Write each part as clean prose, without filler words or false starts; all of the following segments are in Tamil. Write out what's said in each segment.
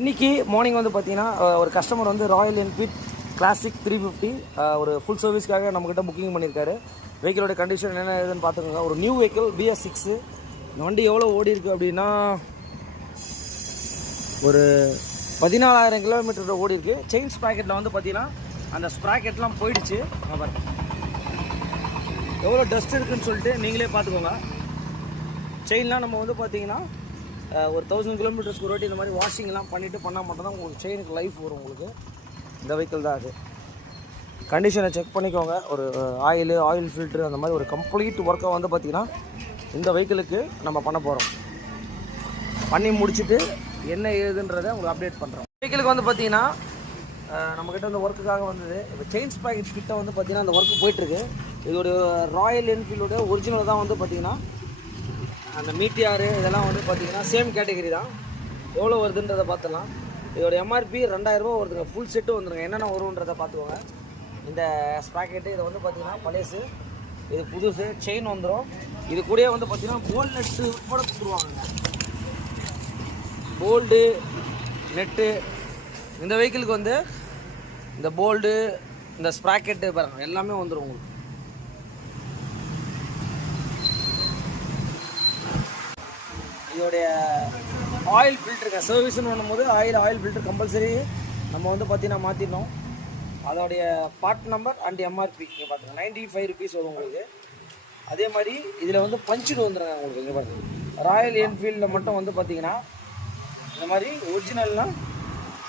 இன்றைக்கி மார்னிங் வந்து பார்த்தீங்கன்னா ஒரு கஸ்டமர் வந்து ராயல் என்ஃபீல்ட் கிளாசிக் 350 ஒரு ஃபுல் சர்வீஸ்க்காக நம்மக்கிட்ட புக்கிங் பண்ணியிருக்காரு. வெஹிக்கிளோட கண்டிஷன் என்ன ஏதுன்னு பார்த்துக்கோங்க. ஒரு நியூ வெஹிக்கிள் BS6. இந்த வண்டி எவ்வளோ ஓடி இருக்குது அப்படின்னா ஒரு 14,000 கிலோமீட்டர் ஓடி இருக்குது. செயின் ஸ்ப்ராக்கெட்டில் வந்து பார்த்தீங்கன்னா அந்த ஸ்ப்ராக்கெட்லாம் போயிடுச்சு. பாருங்க எவ்வளோ டஸ்ட் இருக்குதுன்னு சொல்லிட்டு நீங்களே பார்த்துக்கோங்க. செயின்லாம் நம்ம வந்து பார்த்தீங்கன்னா ஒரு 1000 கிலோமீட்டர்ஸ்க்கு ஒரு வாட்டி இந்த மாதிரி வாஷிங்லாம் பண்ணிவிட்டு பண்ணால் மட்டும்தான் உங்களுக்கு செயினுக்கு லைஃப் வரும். உங்களுக்கு இந்த வெஹிக்கிள் தான் அது. கண்டிஷனை செக் பண்ணிக்கோங்க. ஒரு ஆயில் ஃபில்ட்ரு அந்த மாதிரி ஒரு கம்ப்ளீட் ஒர்க்கை வந்து பார்த்திங்கன்னா இந்த வெஹிக்கிளுக்கு நம்ம பண்ண போகிறோம். பண்ணி முடிச்சுட்டு என்ன ஏதுன்றதை உங்களுக்கு அப்டேட் பண்ணுறோம். வெஹிக்கிளுக்கு வந்து பார்த்திங்கன்னா நம்மக்கிட்ட இந்த ஒர்க்குக்காக வந்தது. இப்போ செயின் ஸ்ப்ராக்கெட் கிட்ட வந்து பார்த்திங்கன்னா அந்த ஒர்க்கு போயிட்டுருக்கு. இதோட ராயல் என்ஃபீல்டோட ஒரிஜினல் தான் வந்து பார்த்திங்கன்னா அந்த மீட்டியாரு இதெல்லாம் வந்து பார்த்தீங்கன்னா சேம் கேட்டகரி தான். எவ்வளோ வருதுன்றதை பார்த்துலாம். இதோட MRP 2000 ரூபா வருதுங்க. ஃபுல் செட்டு வந்துடுங்க. என்னென்ன வருன்றதை பார்த்துக்கோங்க. இந்த ஸ்ப்ராக்கெட்டு இதை வந்து பார்த்தீங்கன்னா பழையசு, இது புதுசு. செயின் வந்துடும். இது கூடயே வந்து பார்த்தீங்கன்னா போல்ட் நெட்டு கூட கொடுத்துருவாங்க. போல்டு நெட்டு இந்த வெஹிக்கிளுக்கு வந்து இந்த போல்டு இந்த ஸ்ப்ராக்கெட்டு பாருங்கள் எல்லாமே வந்துடும் உங்களுக்கு. இதோடைய ஆயில் ஃபில்ட்ருங்க சர்வீஸ்னு பண்ணும்போது ஆயில் ஃபில்டர் கம்பல்சரி நம்ம வந்து பார்த்தீங்கன்னா மாற்றிடணும். அதோடைய பார்ட் நம்பர் அண்ட் MRP இங்கே பார்த்துங்க 95 ருபீஸ் வரும் உங்களுக்கு. அதே மாதிரி இதில் வந்து பஞ்சுடு வந்துடுங்க உங்களுக்கு. இங்கே பாருங்கள் ராயல் என்ஃபீல்டில் மட்டும் வந்து பார்த்தீங்கன்னா இந்த மாதிரி ஒரிஜினல்னால்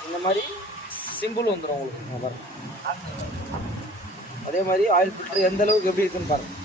இந்த மாதிரி சிம்பிள் வந்துடும் உங்களுக்கு. இங்கே பாருங்கள் அதே மாதிரி ஆயில் ஃபில்ட்ரு எந்த அளவுக்கு எப்படி இருக்குன்னு பாருங்கள்.